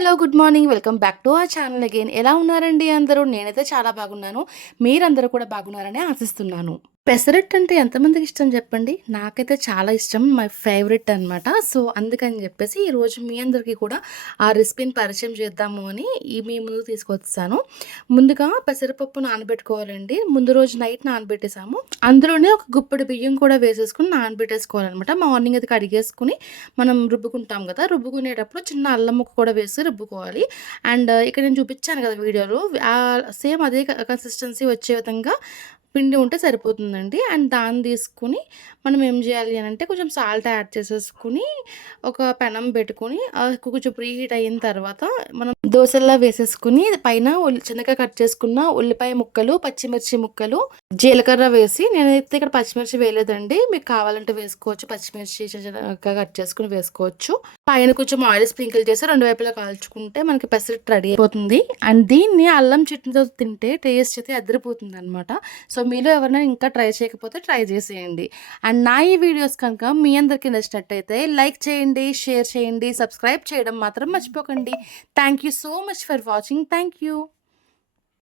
Hello good morning welcome back to our channel again. ఎలా ఉన్నారండి అందరూ? నేనైతే చాలా బాగున్నాను. మీరందరూ కూడా బాగున్నారని ఆశిస్తున్నాను. పెసరట్టు అంటే ఎంతమందికి ఇష్టం చెప్పండి? నాకైతే చాలా ఇష్టం. మై ఫేవరెట్ అనమాట. సో, అందుకని చెప్పేసి ఈరోజు మీ అందరికీ కూడా ఆ రెసిపీని పరిచయం చేద్దాము అని మీ ముందుకు తీసుకొచ్చేసాను. ముందుగా పెసరపప్పు నానబెట్టుకోవాలండి. ముందు రోజు నైట్ నానబెట్టేసాము. అందులోనే ఒక గుప్పెడు బియ్యం కూడా వేసేసుకొని నానబెట్టేసుకోవాలనమాట. మార్నింగ్ అది కడిగేసుకొని మనం రుబ్బుకుంటాం కదా! రుబ్బుకునేటప్పుడు చిన్న అల్లం ముక్క కూడా వేసి రుబ్బుకోవాలి. అండ్ ఇక్కడ నేను చూపించాను కదా వీడియోలో సేమ్ అదే కన్సిస్టెన్సీ వచ్చే విధంగా పిండి ఉంటే సరిపోతుందండి. అండ్ దాన్ని తీసుకొని మనం ఏం చేయాలి అనంటే కొంచెం సాల్ట్ యాడ్ చేసేసుకొని ఒక పెనం పెట్టుకొని కొంచెం ప్రీహీట్ అయిన తర్వాత మనం దోసల్లా వేసేసుకొని పైన చిన్నగా కట్ చేసుకున్న ఉల్లిపాయ ముక్కలు, పచ్చిమిర్చి ముక్కలు, జీలకర్ర వేసి నేనైతే ఇక్కడ పచ్చిమిర్చి వేయలేదండి. మీకు కావాలంటే వేసుకోవచ్చు. పచ్చిమిర్చి చిన్నగా కట్ చేసుకుని వేసుకోవచ్చు. పైన కొంచెం ఆయిల్ స్ప్రింకిల్ చేసి 2 వైపులా కాల్చుకుంటే మనకి పెసరట్టు రెడీ అయిపోతుంది. అండ్ దీన్ని అల్లం చట్నీతో తింటే టేస్ట్ అయితే అదిరిపోతుందనమాట. సో, మీలో ఎవరైనా ఇంకా ట్రై చేయకపోతే ట్రై చేసేయండి. అండ్ నా ఈ వీడియోస్ కనుక మీ అందరికీ నచ్చినట్టయితే లైక్ చేయండి, షేర్ చేయండి, సబ్స్క్రైబ్ చేయడం మాత్రం మర్చిపోకండి. Thank you so much for watching. Thank you.